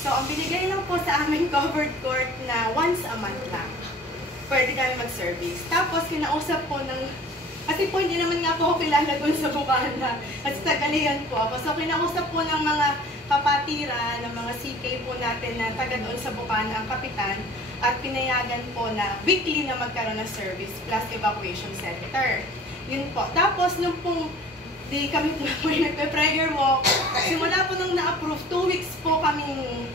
So, ang binigay lang po sa aming covered court na once a month lang. Pwede kami mag-service. Tapos, kinausap po ng... Kasi po, hindi naman nga po ako kilala doon sa Bukana. At sa Tagaligan po ako. So, kinausap po ng mga kapatiran, ng mga CK po natin na taga doon sa Bukana, ang kapitan. At pinayagan po na weekly na magkaroon ng service plus evacuation center. Yun po. Tapos, nung pong di kami po nagpe-prayer walk, simula po nung na-approve, 2 weeks po kaming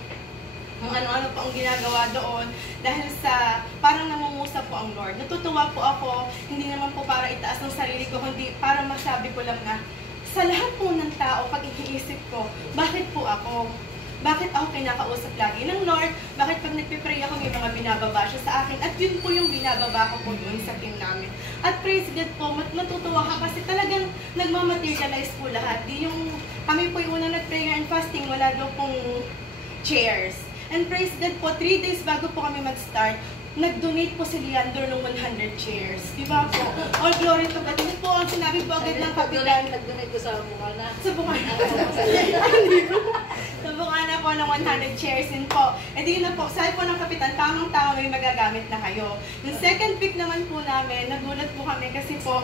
kung ano-ano po ang ginagawa doon dahil sa parang namumusa po ang Lord. Natutuwa po ako, hindi naman po para itaas ang sarili ko, kundi para masabi ko lang na sa lahat po ng tao, pag iniisip ko, bakit po ako? Bakit ako kinakausap lagi ng Lord? Bakit pag nagpipray ako may mga binababa siya sa akin? At yun po yung binababa ko po dun sa team namin. At praise God po, matutuwa ka kasi talagang nagmamaterialize po lahat. Di yung, kami po yung unang nag-prayer and fasting, wala daw pong chairs. And praise God po, 3 days bago po kami mag-start, nag-donate po si Leandro ng 100 chairs. Di ba po? All glory to God. Ito po ang sinabi po agad ng kapitan. Nag-donate ko sa Bukana. Sa Bukana. Sa Bukana po ng 100 chairs din po. E di na po, sabi po ng kapitan, tamang-tama may magagamit na kayo. Yung second week naman po namin, nagulat po kami kasi po,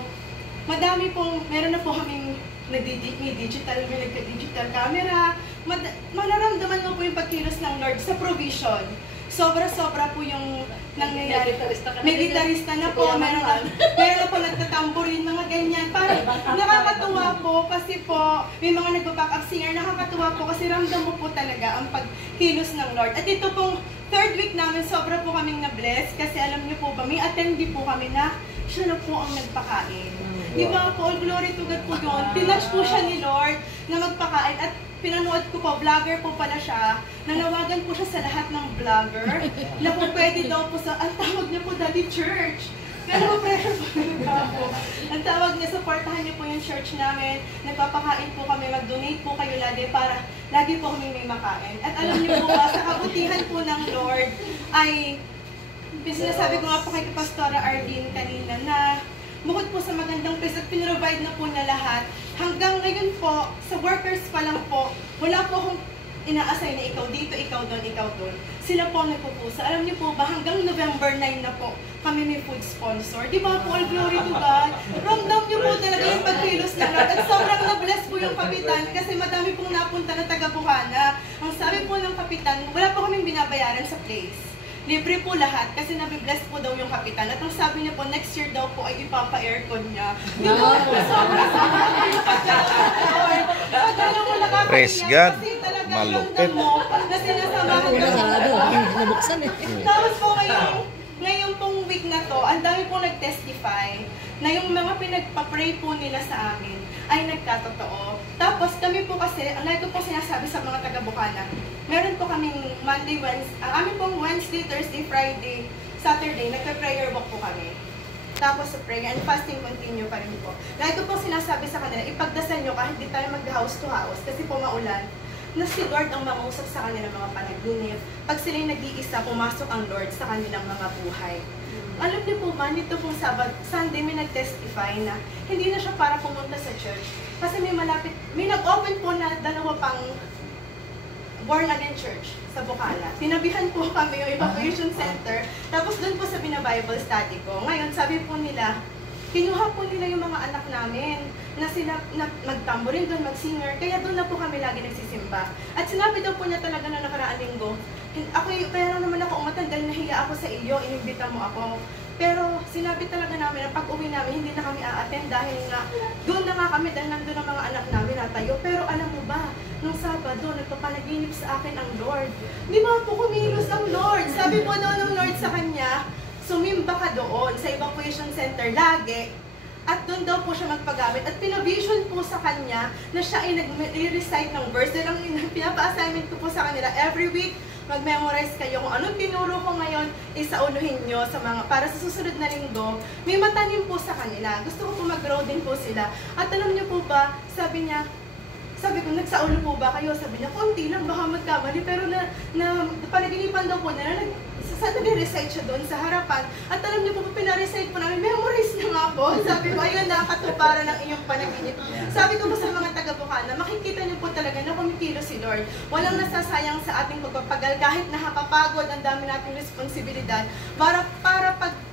madami pong, meron na po kaming may digital camera. Manaramdaman mo po yung pagkilos ng Lord sa provision. Sobra-sobra po yung nangyayari. May gitarista na po, meron na po nagtatamburin, mga ganyan. Parang nakakatuwa po kasi po, may mga nagpa-back up singer, nakakatuwa po kasi ramdam mo po talaga ang pagkilos ng Lord. At ito pong third week namin, sobra po kaming na-bless kasi alam niyo po ba, may attendee po kami na siya na po ang nagpakain. Di ba po, all glory to God po yun. Tinatch po siya ni Lord na magpakain at pinanood ko po, vlogger po pala siya. Nanawagan po siya sa lahat ng vlogger na kung pwede daw po sa, ang tawag niya po, Daddy Church. Pero pressure po po. Ang tawag niya, supportahan niyo po yung church namin. Nagpapakain po kami, mag-donate po kayo lagi para lagi po kami may makain. At alam niyo po ba, sa kabutihan po ng Lord ay, sinasabi ko nga po kay Pastora Arlene kanina na bukod po sa magandang place at pinrovide na po niya lahat, hanggang ngayon po, sa workers pa lang po, wala po akong ina-assign na ikaw dito, ikaw doon, ikaw doon. Sila po ang nagpupusa. Alam niyo po ba, hanggang November 9 na po, kami may food sponsor. Di ba po, all glory to God? Ramdam niyo po talaga yung pagkilos na Lord. At sobrang na-bless po yung kapitan kasi madami pong napunta na taga Bukana. Ang sabi po ng kapitan, wala po kaming binabayaran sa place. Libre po lahat kasi nabibless po daw yung kapitan. At ang sabi niya po, next year daw po ay ipapa-aircon niya. Yung po, sobra-sobra po yung pagkakataon. Pagkala mo Praise God. Malupit. Na sinasamahan ka. Tapos po ngayong pong week na to, ang dami po nag-testify na yung mga pinagpa-pray po nila sa amin ay nagkatotoo. Tapos kami po kasi, ang lagi ko po sinasabi sa mga taga-Bukana, meron po kaming Monday, Wednesday, ang amin pong Wednesday, Thursday, Friday, Saturday, nagka-prayer walk po kami. Tapos sa prayer and fasting continue pa rin po. Lagi ko po sinasabi sa kanila, ipagdasal nyo kahit di tayo mag-house to house kasi po maulan, na si Lord ang mangusap sa kanilang mga panaginip. Pag sila'y nag-iisa, pumasok ang Lord sa kanilang mga buhay. Alam niyo po ba, nito pong Sunday may nag-testify na hindi na siya para pumunta sa church. Kasi may malapit, may nag-open po na 2 pang born again church sa Bukana. Tinabihan po kami yung evacuation center. Tapos doon po sa bina-Bible study ko. Ngayon, sabi po nila, kinuha po nila yung mga anak namin na sila magtamborin doon, mag-singer. Kaya doon na po kami lagi nagsisimba. At sinabi daw po niya talaga na nakaraang linggo, kaya naman ako umatang dahil nahiya ako sa iyo, inimbita mo ako. Pero sinabi talaga namin na pag uwi namin, hindi na kami a-attend dahil nga doon na nga kami dahil nandun ang mga anak namin natayo. Pero alam mo ba, nung Sabado, nagpapanaginip sa akin ang Lord. Di ba po kumilos ang Lord? Sabi po doon ng Lord sa kanya, sumimba ka doon sa evacuation center lagi. At doon daw po siya magpagamit. At pinavision po sa kanya na siya ay nag-recite ng verse. Dahil ang pinapa-assignment ko po sa kanila, every week, mag-memorize kayo kung anong tinuro ko ngayon, isauluhin nyo sa mga, para sa susunod na linggo, may matanim po sa kanila. Gusto ko po mag-grow din po sila. At alam niyo po ba, sabi ko, nagsaulo po ba kayo? Sabi niya, konti lang, baka magkamali. Pero panaginipan daw po nila, saan nag-recite siya doon sa harapan. At alam niyo po, pinarecite po namin, memorize na nga po. Sabi ko, ayun, nakatuparan ng iyong panaginip. Sabi ko po sa mga taga-Bukana, makikita niyo po talaga na kumikilos si Lord. Walang nasasayang sa ating pagpapagal, kahit nakakapagod, ang dami nating responsibilidad. Para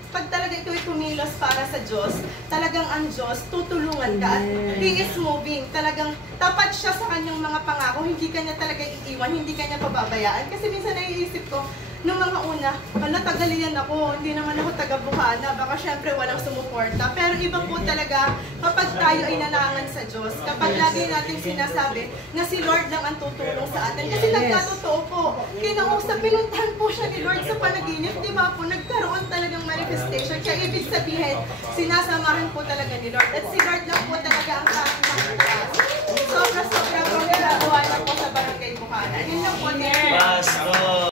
pag talaga ito ay kumilos para sa Diyos, talagang ang Diyos, tutulungan ka. He is moving. Talagang tapat siya sa kanyang mga pangako. Hindi ka niya talaga iiwan, hindi ka niya pababayaan. Kasi minsan naiisip ko, nung mga una, tagalian ako, hindi naman ako taga-Bukana, baka syempre walang sumuporta. Pero iba po talaga kapag tayo ay nanangan sa Diyos, kapag lagi natin sinasabi na si Lord lang ang tutulong sa atin. Kasi nagkatotoo po, kinausap, pinuntahan po siya ni Lord sa panaginip, di ba po, nagkaroon talagang manifestation. Kaya ibig sabihin, sinasamahan po talaga ni Lord. At si Lord lang po talaga ang kahit makikas. Sobra-sobra po ginagawa na po sa Barangay Bukana. Yun lang po,